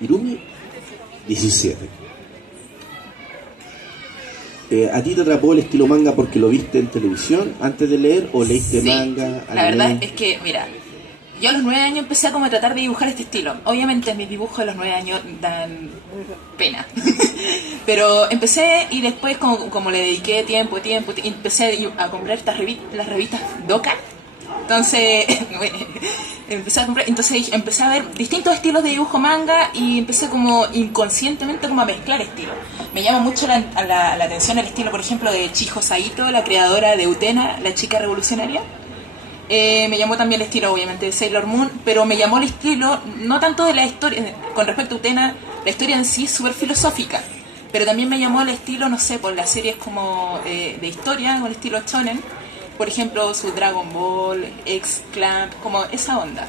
Irumi, 17. ¿A ti te atrapó el estilo manga porque lo viste en televisión antes de leer o leíste Sí, manga? la verdad es que, mira, yo a los 9 años empecé a como a tratar de dibujar este estilo. Obviamente mis dibujos de los 9 años dan pena. Pero empecé y después como le dediqué tiempo, empecé a comprar las revistas Doka. Entonces empecé a ver distintos estilos de dibujo manga y empecé como inconscientemente como a mezclar estilos. Me llama mucho la atención el estilo, por ejemplo, de Chiho Saito, la creadora de Utena, la chica revolucionaria. Me llamó también el estilo, obviamente, de Sailor Moon, pero me llamó el estilo, no tanto de la historia, con respecto a Utena, la historia en sí es súper filosófica, pero también me llamó el estilo, no sé, por las series como de historia, con el estilo shonen, por ejemplo, su Dragon Ball, X-Clamp, como esa onda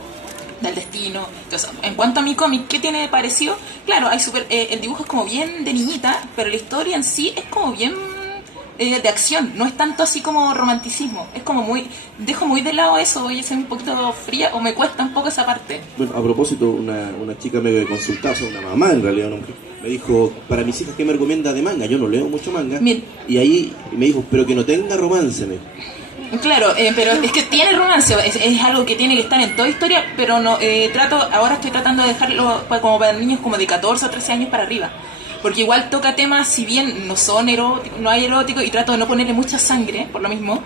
del destino. Entonces, en cuanto a mi cómic, ¿qué tiene de parecido? Claro, el dibujo es como bien de niñita, pero la historia en sí es como bien de acción, no es tanto así como romanticismo, es como dejo muy de lado eso, voy a ser un poquito fría o me cuesta un poco esa parte. Bueno, a propósito, una chica me consultaba, o sea, una mamá en realidad, una mujer, me dijo, para mis hijas, ¿qué me recomienda de manga? Yo no leo mucho manga. Bien. Y ahí me dijo, pero que no tenga romance, me dijo. Claro, pero es que tiene romance, es algo que tiene que estar en toda historia, pero no ahora estoy tratando de dejarlo como para niños como de 14 o 13 años para arriba. Porque igual toca temas, si bien no son eróticos, no hay erótico, y trato de no ponerle mucha sangre, por lo mismo,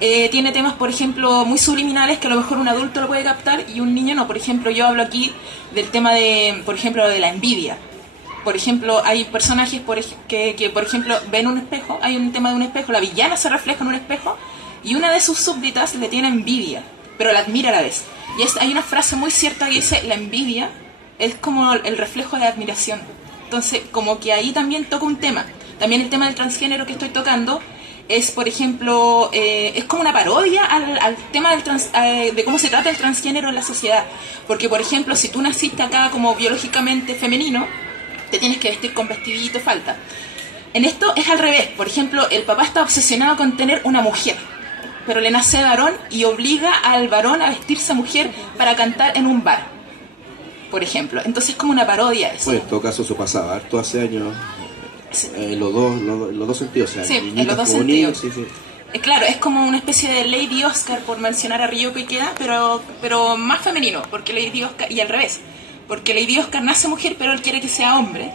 tiene temas, por ejemplo, muy subliminales que a lo mejor un adulto lo puede captar y un niño no. Por ejemplo, yo hablo aquí del tema de, por ejemplo, de la envidia. Por ejemplo, hay personajes que, por ejemplo, ven un espejo, hay un tema de un espejo, la villana se refleja en un espejo y una de sus súbditas le tiene envidia, pero la admira a la vez. Y hay una frase muy cierta que dice, la envidia es como el reflejo de admiración. Entonces, como que ahí también toca un tema. También el tema del transgénero que estoy tocando es, por ejemplo, es como una parodia al tema de cómo se trata el transgénero en la sociedad. Porque, por ejemplo, si tú naciste acá como biológicamente femenino, te tienes que vestir con vestidito, falta. En esto es al revés. Por ejemplo, el papá está obsesionado con tener una mujer, pero le nace varón y obliga al varón a vestirse mujer para cantar en un bar, por ejemplo. Entonces es como una parodia eso. Bueno, en todo caso eso pasaba harto hace años, Sí. los dos sentidos, o sea, Sí, niñitas en los dos como sentidos. niños, sí, sí. Claro, es como una especie de Lady Oscar, por mencionar a Ryoko Ikeda, pero más femenino, porque Lady Oscar, y al revés, porque Lady Oscar nace mujer, pero él quiere que sea hombre,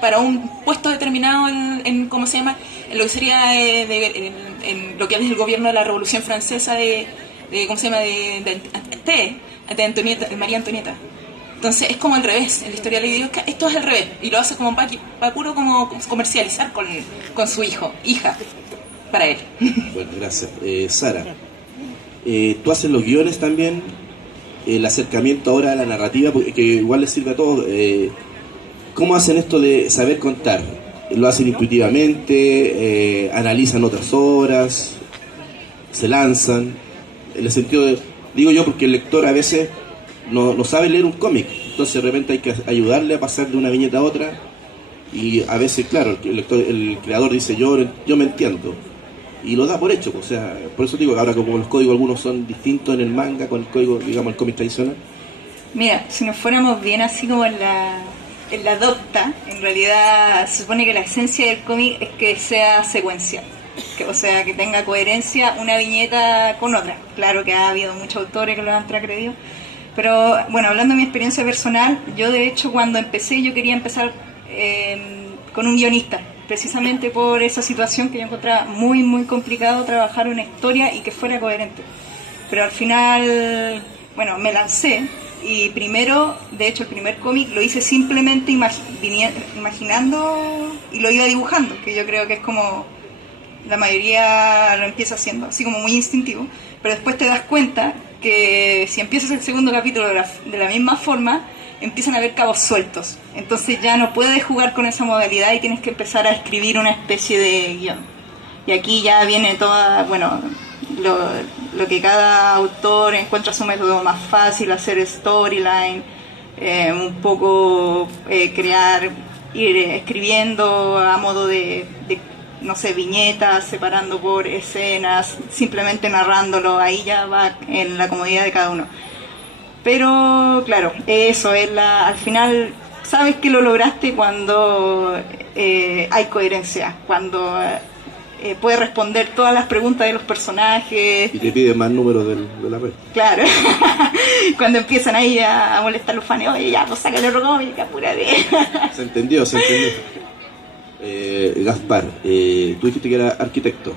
para un puesto determinado en ¿cómo se llama? En lo que sería en lo que es el gobierno de la Revolución Francesa ¿cómo se llama? De Antonieta, de María Antonieta. Entonces es como al revés, en la historia de Lady Oscar esto es al revés, y lo hace como para puro como comercializar con su hija, para él. Bueno, gracias. Sara, tú haces los guiones también, el acercamiento ahora a la narrativa, que igual les sirve a todos. ¿Cómo hacen esto de saber contar? ¿Lo hacen intuitivamente? ¿Analizan otras obras? ¿Se lanzan? En el sentido de, digo yo, porque el lector a veces no sabe leer un cómic, entonces de repente hay que ayudarle a pasar de una viñeta a otra, y a veces, claro, el creador dice, yo me entiendo, y lo da por hecho. O sea, por eso digo que ahora como los códigos algunos son distintos en el manga con el código, digamos, el cómic tradicional. Mira, si nos fuéramos bien así como en la docta, en realidad se supone que la esencia del cómic es que sea secuencial, o sea, que tenga coherencia una viñeta con otra. Claro que ha habido muchos autores que lo han transgredido, pero bueno, hablando de mi experiencia personal, yo de hecho cuando empecé yo quería empezar con un guionista, precisamente por esa situación que yo encontraba muy muy complicado trabajar una historia y que fuera coherente. Pero al final, bueno, me lancé. Y primero, de hecho el primer cómic lo hice simplemente imaginando y lo iba dibujando, que yo creo que es como la mayoría lo empieza haciendo, así como muy instintivo. Pero después te das cuenta que si empiezas el segundo capítulo de la misma forma, empiezan a haber cabos sueltos. Entonces ya no puedes jugar con esa modalidad y tienes que empezar a escribir una especie de guión. Y aquí ya viene toda, bueno, lo que cada autor encuentra su método más fácil, hacer storyline, un poco crear, ir escribiendo a modo de, no sé, viñetas, separando por escenas, simplemente narrándolo, ahí ya va en la comodidad de cada uno. Pero claro, eso es al final sabes que lo lograste cuando hay coherencia, cuando puedes responder todas las preguntas de los personajes. Y te piden más números de la red. Claro, cuando empiezan ahí a molestar los fans, oye, ya, pues sácale el cómic, apúrate. Se entendió, se entendió. Gaspar, tú dijiste que era arquitecto.